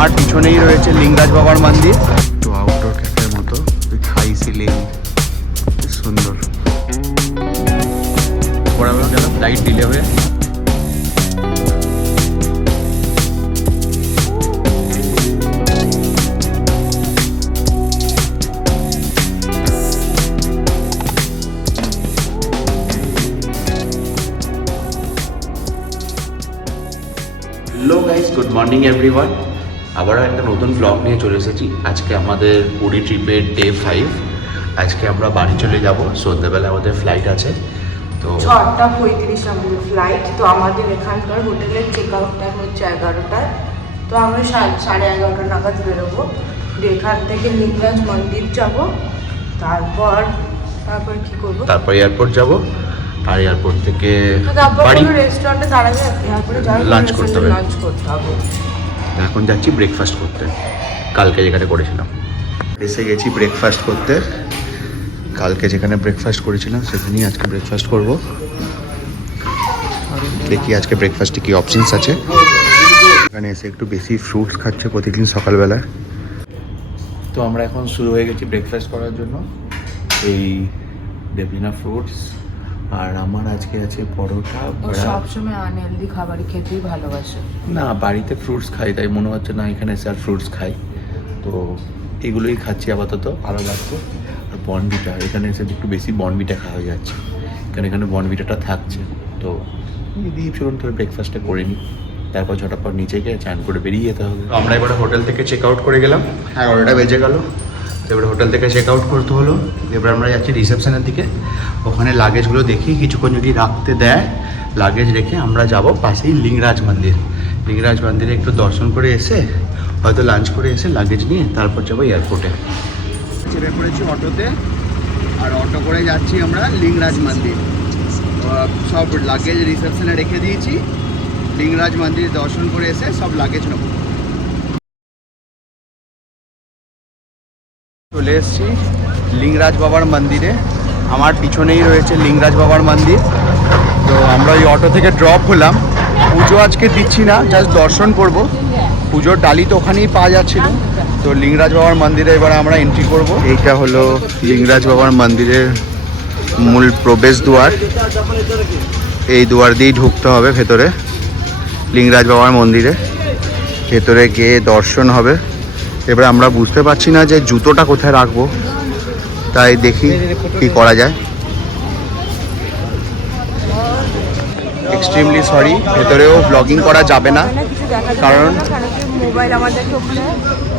আমার পিছনেই রয়েছে লিঙ্গরাজ বাবার মন্দির। তো আউটডোর ক্যাফের মতো হাই সিলিং, সুন্দর। বরাবর গেল ফ্লাইট ডিলে হয়ে। Hello guys, good morning everyone. আবারও একটা নতুন ব্লগ নিয়ে চলে এসেছি। আজকে আমাদের পুরী ট্রিপের ডে 5। আজকে আমরা বাড়ি চলে যাব, সন্ধ্যেবেলা আমাদের ফ্লাইট আছে। তো 6:35 আমাদের ফ্লাইট। তো আমাদের এখানকার হোটেলের চেক আউট টাইম হচ্ছে 11টায়। তো আমরা 11:30 নাগাদ বেরোবো। এখান থেকে লিঙ্গরাজ মন্দির যাব, তারপর কি করবো, তারপর এয়ারপোর্ট যাব, আর এয়ারপোর্ট থেকে বাড়ি রেস্টুরেন্টে দাঁড়াবে, তারপরে লাঞ্চ করতে হবে। লাঞ্চ করতে হবে। এখন যাচ্ছি ব্রেকফাস্ট করতে, কালকে যেখানে করেছিলাম। এসে গেছি ব্রেকফাস্ট করতে। কালকে যেখানে ব্রেকফাস্ট করেছিলাম সেখানেই আজকে ব্রেকফাস্ট করব। দেখি আজকে ব্রেকফাস্টে কী অপশনস আছে। এখানে এসে একটু বেশি ফ্রুটস খাচ্ছে প্রতিদিন সকালবেলা। তো আমরা এখন শুরু হয়ে গেছি ব্রেকফাস্ট করার জন্য। এই ডেভিনা ফ্রুটস, আর আমার আজকে আছে পরোটা। সবসময় আনহেলদি খাবারই খেতেই ভালোবাসে না, বাড়িতে ফ্রুটস খাই, তাই মনে হচ্ছে না এখানে এসে আর ফ্রুটস খাই। তো এগুলোই খাচ্ছি আপাতত, ভালো লাগতো। আর বর্নভিটা, এখানে এসে একটু বেশি বর্নভিটা খাওয়া হয়ে যাচ্ছে, কারণ এখানে বর্নভিটাটা থাকছে। তো দিয়ে চলুন তোর ব্রেকফাস্টটা করে নিই, তারপর ঝটাপট নিচে গিয়ে চান করে বেরিয়ে যেতে হবে। আমরা এবারে হোটেল থেকে চেক আউট করে গেলাম, 11টা বেজে গেল। এবারে হোটেল থেকে চেক আউট করতে হলো। এবার আমরা যাচ্ছি রিসেপশনের দিকে, ওখানে লাগেজগুলো দেখি কিছুক্ষণ যদি রাখতে দেয় লাগেজ রেখে আমরা যাব পাশেই লিঙ্গরাজ মন্দির। লিঙ্গরাজ মন্দিরে একটু দর্শন করে এসে হয়তো লাঞ্চ করে এসে লাগেজ নিয়ে তারপর যাবো এয়ারপোর্টে। চেপে পড়েছি অটোতে, আর অটো করে যাচ্ছি আমরা লিঙ্গরাজ মন্দির। সব লাগেজ রিসেপশনে রেখে দিয়েছি, লিঙ্গরাজ মন্দির দর্শন করে এসে সব লাগেজ নেব। চলে এসেছি লিঙ্গরাজ বাবার মন্দিরে। আমার পিছনেই রয়েছে লিঙ্গরাজ বাবার মন্দির। তো আমরা ওই অটো থেকে ড্রপ হলাম। পুজো আজকে দিচ্ছি না, জাস্ট দর্শন করব। পুজোর ডালি তো ওখানেই পাওয়া যাচ্ছিল। তো লিঙ্গরাজ বাবার মন্দিরে এবার আমরা এন্ট্রি করব। এইটা হলো লিঙ্গরাজ বাবার মন্দিরের মূল প্রবেশ দুয়ার। এই দুয়ার দিয়েই ঢুকতে হবে ভেতরে লিঙ্গরাজ বাবার মন্দিরে। ভেতরে গিয়ে দর্শন হবে। এবার আমরা বুঝতে পারছি না যে জুতোটা কোথায় রাখবো, তাই দেখি কি করা যায়। এক্সট্রিমলি সরি, ভেতরেও ব্লগিং করা যাবে না, কারণ মোবাইল আমাদের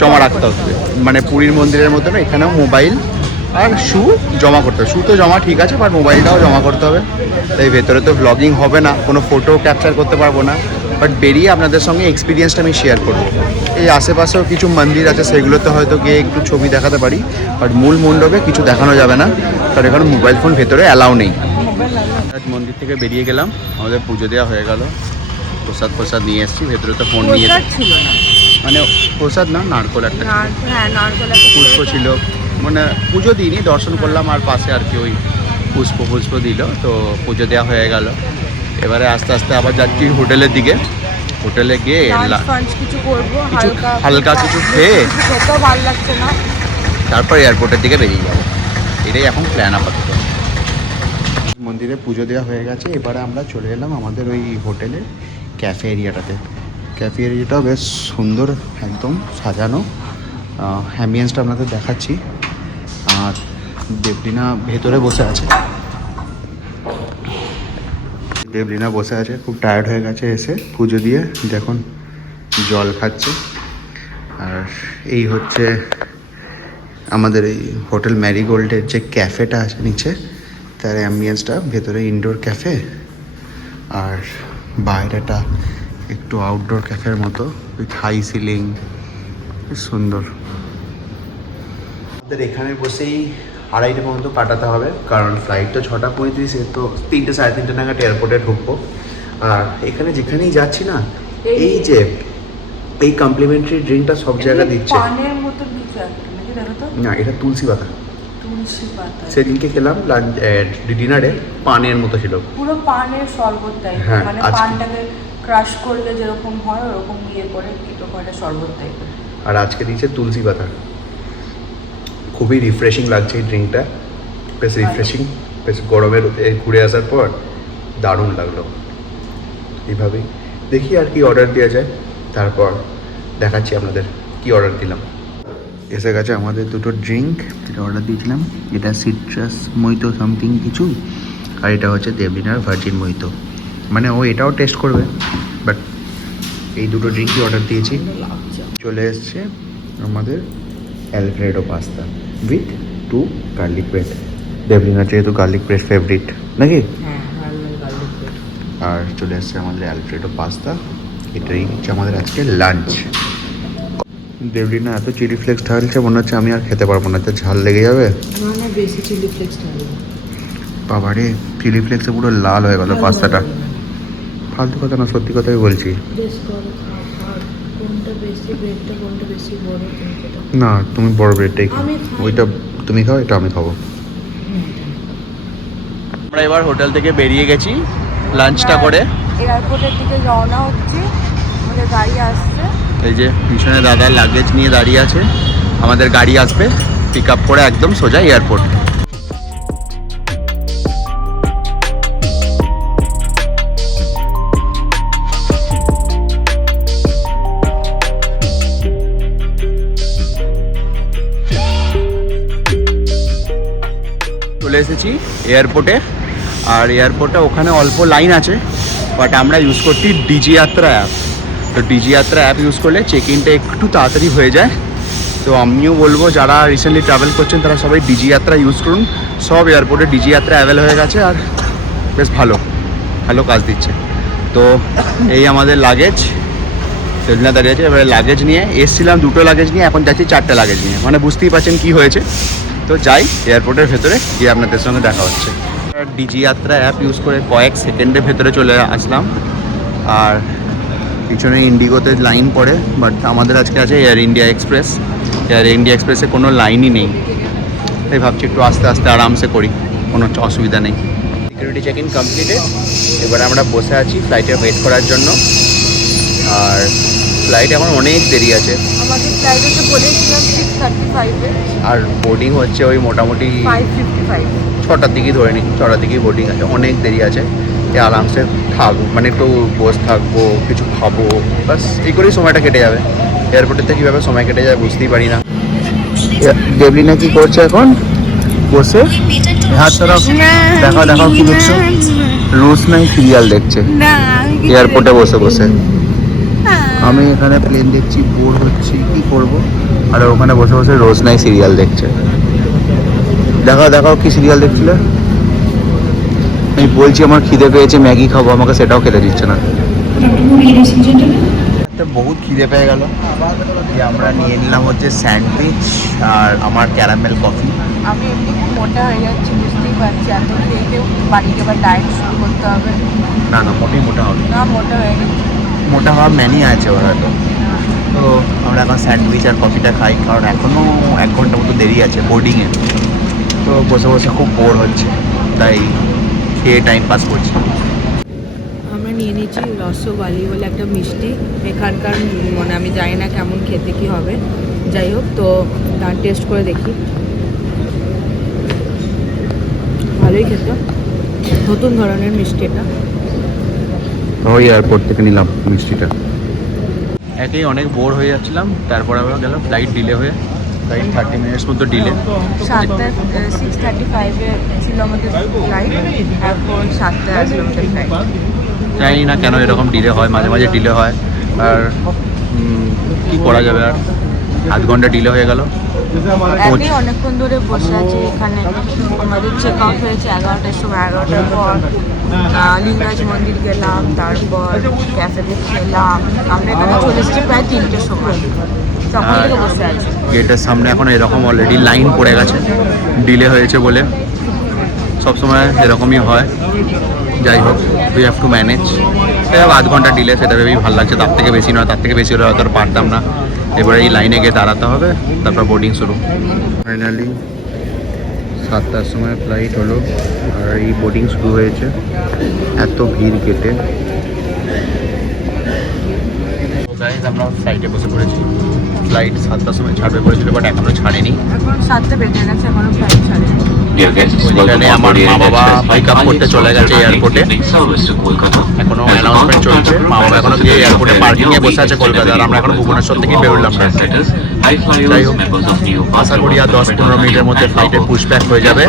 জমা রাখতে হবে। মানে পুরীর মন্দিরের মতো না, এখানেও মোবাইল আর শু জমা করতে হবে। শু তো জমা ঠিক আছে, বাট মোবাইলটাও জমা করতে হবে। তাই ভেতরে তো ব্লগিং হবে না, কোনো ফটো ক্যাপচার করতে পারবো না, বাট বেরিয়ে আপনাদের সঙ্গে এক্সপিরিয়েন্সটা আমি শেয়ার করবো। এই আশেপাশেও কিছু মন্দির আছে, সেগুলোতে হয়তো গিয়ে একটু ছবি দেখাতে পারি, বাট মূল মণ্ডপে কিছু দেখানো যাবে না, কারণ এখানে মোবাইল ফোন ভেতরে অ্যালাউ নেই। মন্দির থেকে বেরিয়ে গেলাম, আমাদের পুজো দেওয়া হয়ে গেল। প্রসাদ নিয়ে এসেছি, ভেতরে তো ফোন নিয়ে ছিল না, মানে প্রসাদ না, নারকোল একটা নারকোল পুষ্প ছিল। মানে পুজো দিইনি, দর্শন করলাম, আর পাশে আর কি ওই পুষ্প দিল। তো পুজো দেওয়া হয়ে গেল। এবারে আস্তে আস্তে আবার যাচ্ছি হোটেলের দিকে। হোটেলে গিয়ে কিছু করবো, হালকা কিছু খেয়ে ভালো লাগছে না, তারপর এয়ারপোর্টের দিকে বেরিয়ে যাবো। এটাই এখন প্ল্যান আপাতত। মন্দিরে পুজো দেওয়া হয়ে গেছে, এবারে আমরা চলে এলাম আমাদের ওই হোটেলের ক্যাফে এরিয়াটাতে। ক্যাফে এরিয়াটাও বেশ সুন্দর, একদম সাজানো। অ্যাম্বিয়েন্সটা আপনাদের দেখাচ্ছি। আর দেবলিনা ভেতরে বসে আছে, দেবলিনা বসে আছে, খুব টায়ার্ড হয়ে গেছে এসে পুজো দিয়ে। দেখুন জল খাচ্ছে। আর এই হচ্ছে আমাদের এই হোটেল ম্যারিগোল্ডের যে ক্যাফেটা আছে নিচে, তার অ্যাম্বিয়েন্সটা। ভেতরে ইনডোর ক্যাফে, আর বাইরেটা একটু আউটডোর ক্যাফের মতো, উইথ হাই সিলিং, সুন্দর। আমাদের এখানে বসেই 2:30 পর্যন্ত কাটাতে হবে, কারণ ফ্লাইট তো 6:35, তো 3টে সাড়ে 3টে নাগাদ এয়ারপোর্টে ঢুকবো। আর এখানে যেখানেই যাচ্ছি না, এই যে এই কমপ্লিমেন্টারি ড্রিঙ্কটা সব জায়গায় দিচ্ছে। না, এটা তুলসী পাতা। সেদিনকে খেলাম ডিনারে, পানের মতো ছিল, পুরো পানের শরবত টাইপ, হ্যাঁ, মানে আজকে পানটাকে ক্রাশ করলে যেরকম হয় ওরকম ইয়ে করে এরকম একটা শরবত টাইপের। আর আজকে দিয়েছে তুলসী পাতা, খুবই রিফ্রেশিং লাগছে এই ড্রিঙ্কটা, বেশ রিফ্রেশিং, বেশ গরমের ঘুরে আসার পর দারুণ লাগলো। এইভাবেই দেখি আর কি অর্ডার দেওয়া যায়, তারপর দেখাচ্ছি আপনাদের কি অর্ডার দিলাম। এসে গেছে আমাদের দুটো ড্রিঙ্ক, যেটা অর্ডার দিয়েছিলাম, এটা সিট্রাস মইতো সামথিং কিছু, আর এটা হচ্ছে দেবলিনার ভার্জিন মইতো। মানে ও এটাও টেস্ট করবে, বাট এই দুটো ড্রিঙ্কই অর্ডার দিয়েছি। চলে এসছে আমাদের alfredo pasta with 2 garlic bread. দেবলিনার যেহেতু গার্লিক ব্রেড ফেভারিট নাকি, আর চলে এসছে আমাদের অ্যালফ্রেডো পাস্তা। এটাই হচ্ছে আমাদের আজকে লাঞ্চ। দেবলিনা এত চিলি ফ্লেক্স ঢালছে, মনে হচ্ছে আমি আর খেতে পারবো না, তো ঝাল লেগে যাবে। মানে বেশি চিলি ফ্লেক্স ঢালবে বাবারে, চিলি ফ্লেক্সে পুরো লাল হয়ে গেল পাস্তাটা। ফালতু কথা না, সত্যি কথাই বলছি। না, তুমি বড় ব্রেডটাই খাও, ওইটা তুমি খাও, এটা আমি খাবো। আমরা এবার হোটেল থেকে বেরিয়ে গেছি লাঞ্চটা করে, এয়ারপোর্টের দিকে রওনা হচ্ছে, আমাদের গাড়ি আসছে। এই যে পিছনে দাদা লাগেজ নিয়ে দাঁড়িয়ে আছে, আমাদের গাড়ি আসবে পিক আপ করে একদম সোজা এয়ারপোর্ট। চলে এসেছি এয়ারপোর্টে, আর এয়ারপোর্টে ওখানে অল্প লাইন আছে, বাট আমরা ইউজ করছি ডিজি যাত্রা অ্যাপ। তো ডিজি যাত্রা অ্যাপ ইউজ করলে চেক ইনটা একটু তাড়াতাড়ি হয়ে যায়। তো আমিও বলবো যারা রিসেন্টলি ট্রাভেল করছেন তারা সবাই ডিজি যাত্রা ইউজ করুন। সব এয়ারপোর্টে ডিজি যাত্রা অ্যাভেল হয়ে গেছে, আর বেশ ভালো ভালো কাজ দিচ্ছে। তো এই আমাদের লাগেজ, সেদিনা দাঁড়িয়ে আছে। এবারে লাগেজ নিয়ে এসছিলাম, 2টো লাগেজ নিয়ে, এখন যাচ্ছি 4টে লাগেজ নিয়ে। মানে বুঝতেই পারছেন কী হয়েছে। তো যাই এয়ারপোর্টের ভেতরে গিয়ে আপনাদের সঙ্গে দেখা হচ্ছে। ডিজি যাত্রা অ্যাপ ইউজ করে কয়েক সেকেন্ডের ভেতরে চলে আসলাম, আর পিছনে ইন্ডিগোতে লাইন পড়ে, বাট আমাদের আজকে আছে air India express. Air India এক্সপ্রেসে কোনো লাইনই নেই, তাই ভাবছি একটু আস্তে আস্তে আরামসে করি, কোনো অসুবিধা নেই। সিকিউরিটি চেক ইন কমপ্লিটেড, এবার আমরা বসে আছি ফ্লাইটে ওয়েট করার জন্য। আর ফ্লাইট এখন অনেক দেরি আছে, আমাদের ফ্লাইটে বলেছিলাম 6:35-এ, আর বোর্ডিং হচ্ছে ওই মোটামুটি 5:55। 6টার দিকেই ধরে নিই, 6টার দিকেই বোর্ডিং আছে, অনেক দেরি আছে। আরামসে থাকবো, মানে একটু বসে থাকবো, কিছু খাবো, বাস এই করেই সময়টা কেটে যাবে। এয়ারপোর্টেতে কীভাবে সময় কেটে যায় বুঝতেই পারি না। দেবলিনা কি করছে এখন? বসে হাত তরফ দেখাও দেখাও, কি দেখছো? রোশনাই সিরিয়াল দেখছে এয়ারপোর্টে বসে বসে। আমি এখানে প্লেন দেখছি, বোর হচ্ছি, কি করব। আর ওখানে বসে বসে রোশনাই সিরিয়াল দেখছে। দেখাও দেখাও, কি সিরিয়াল দেখছিলে? আমি বলছি আমার খিদে পেয়েছে, ম্যাগি খাবো, আমাকে সেটাও খেতে দিচ্ছে না। বহুত খিদে পেয়ে গেল, আমরা নিয়ে নিলাম হচ্ছে স্যান্ডউইচ আর আমার ক্যারামেল কফি। আমি এমনি মোটা হয়ে যাচ্ছি, বুঝতেই পারছি। এত খেয়ে বাড়িতে আবার ডায়েট শুরু করতে হবে। না না, মোটেই মোটা হবে না, মোটা হয়ে গেছি। মোটা হওয়ার ম্যানি আছে ওর হয়তো। তো আমরা এখন স্যান্ডউইচ আর কফিটা খাই, কারণ এখনও 1 ঘন্টা মতো দেরি আছে বোর্ডিংয়ে। তো বসে বসে খুব বোর হচ্ছে, তাই খেয়ে টাইম পাস করছি। আমরা নিয়ে নিয়েছি রসবালি বলে একটা মিষ্টি, এখানকার মানে আমি জানি না কেমন খেতে কি হবে, যাই হোক তো টেস্ট করে দেখি। ভালোই খেতে, নতুন ধরনের মিষ্টি এটা। ওই এয়ারপোর্ট থেকে নিলাম মিষ্টিটা। একেই অনেক বোর হয়ে যাচ্ছিলাম, তারপর আবার গেল ফ্লাইট ডিলে হয়ে, ফ্লাইট 30 মিনিটস মতো ডিলে। 6:35-এ ছিল আমাদের ফ্লাইট, এখন 7টায় আসবে আমাদের ফ্লাইট। জানি না কেন এরকম ডিলে হয়, মাঝে মাঝে ডিলে হয়, আর কি করা যাবে। আর আধ ঘন্টা ডিলে হয়ে গেল। আমি অনেকক্ষণ ধরে বসে আছি এখানে। আমাদের চেক আউট হয়েছে 11টার সময়। 11টার পর লিঙ্গরাজ মন্দির গেলাম, তারপর ক্যাফেতে খেলাম। আমরা এখানে চলে এসেছি প্রায় 3টের সময়, তখন থেকে বসে আছি। গেটের সামনে এখন এরকম অলরেডি লাইন পড়ে গেছে, ডিলে হয়েছে বলে। সবসময় এরকমই হয়, যাই হোক উই হ্যাভ টু ম্যানেজ। আধ ঘন্টা ডিলে, সেটা ভেবেই ভালো লাগছে। তার থেকে বেশি নয়, তার থেকে বেশি হলে হয়তো পারতাম না। এবারে এই লাইনে গিয়ে দাঁড়াতে হবে, তারপর বোর্ডিং শুরু। ফাইনালি 7টার সময় ফ্লাইট হলো, আর এই বোর্ডিং শুরু হয়েছে। এত ভিড় গেটে, আমরা ফ্লাইটে বসে পড়েছি। ফ্লাইট 7টার সময় ছাড়বে বলেছিল, বাট এখনো ছাড়েনি। এখন 7টা বেজে গেছে, এখনো ফ্লাইট ছাড়েনি। ওইখানে আমার মা বাবা পিক আপ করতে চলে গেছে এয়ারপোর্টে। এখনো অ্যানাউন্সমেন্ট চলছে। মা বাবা এখনো গিয়ে এয়ারপোর্টে পার্কিংয়ে বসে আছে কলকাতা, আর আমরা এখন ভুবনেশ্বর থেকে বেরোলাম না। যাই হোক, আশা করি আর 10-15 মিনিটের মধ্যে ফ্লাইটে পুশব্যাক হয়ে যাবে।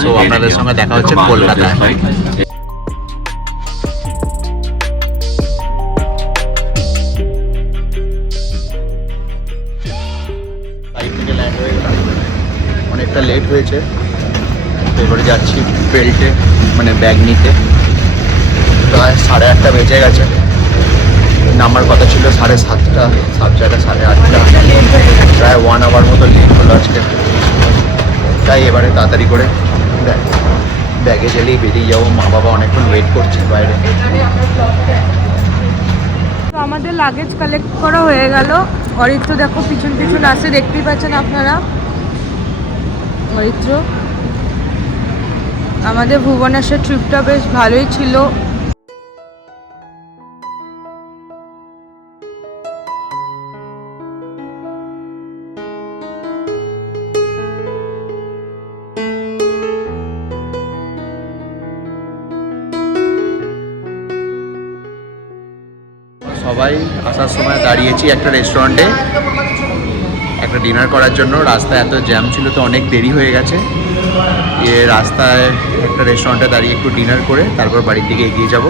সো আপনাদের সঙ্গে দেখা হচ্ছে কলকাতায়। ফ্লাইট থেকে ল্যান্ড হয়ে গেলাম, অনেকটা লেট হয়েছে। এবারে যাচ্ছি বেল্টে মানে ব্যাগ নিতে। প্রায় 8:30 বেজে গেছে। নামার কথা ছিল 7:30, সব জায়গায় 8:30। প্রায় 1 আওয়ার মতো লেট হলো আজকে। তাই এবারে তাড়াতাড়ি করে ব্যাগে জেলেই বেরিয়ে যাবো। মা বাবা অনেকক্ষণ ওয়েট করছে বাইরে। তো আমাদের লাগেজ কালেক্ট করা হয়ে গেল। অরিত্র দেখো পিছন পিছন আসে, দেখতেই পাচ্ছেন আপনারা। অরিত্র, আমাদের ভুবনেশ্বর ট্রিপটা বেশ ভালোই ছিল। সবাই আসার সময় দাঁড়িয়েছি একটা রেস্টুরেন্টে একটা ডিনার করার জন্য। রাস্তায় এত জ্যাম ছিল, তো অনেক দেরি হয়ে গেছে। রাস্তায় একটা রেস্টুরেন্টে দাঁড়িয়ে একটু ডিনার করে তারপর বাড়ির দিকে এগিয়ে যাব।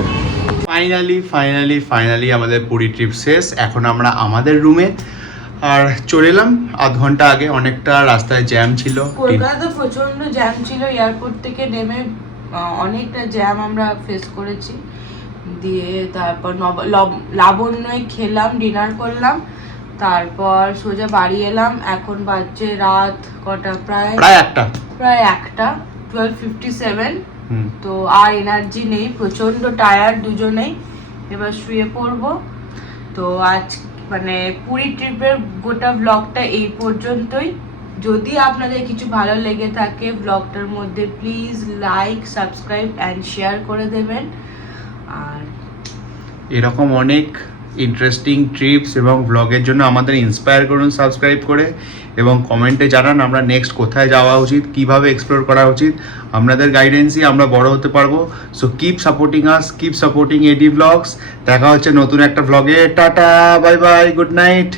ফাইনালি আমাদের পুরী ট্রিপ শেষ। এখন আমরা আমাদের রুমে আর চলে এলাম আধ ঘন্টা আগে। অনেকটা রাস্তায় জ্যাম ছিল, কলকাতাতে প্রচন্ড জ্যাম ছিল। এয়ারপোর্ট থেকে নেমে অনেকটা জ্যাম আমরা ফেস করেছি। দিয়ে তারপর লাবণ্যয় খেলাম, ডিনার করলাম, তারপর সোজা বাড়ি এলাম। এখন বাজছে রাত কটা, প্রায় 1টা, 12:57। তো আর এনার্জি নেই, প্রচন্ড টায়ার্ড দুজনেই। এবার শুয়ে পড়বো। তো আজ মানে পুরী ট্রিপের গোটা ব্লগটা এই পর্যন্তই। যদি আপনাদের কিছু ভালো লেগে থাকে ব্লগটার মধ্যে, please like, subscribe and share করে দেবেন। আর এরকম অনেক ইন্টারেস্টিং ট্রিপস এবং ব্লগের জন্য আমাদের ইন্সপায়ার করুন সাবস্ক্রাইব করে, এবং কমেন্টে জানান আমরা নেক্সট কোথায় যাওয়া উচিত, কিভাবে এক্সপ্লোর করা উচিত। আপনাদের গাইডেন্সই আমরা বড় হতে পারবো। So keep supporting us, keep supporting AD blogs. দেখা হচ্ছে নতুন একটা ব্লগে। Tata, bye bye, good night.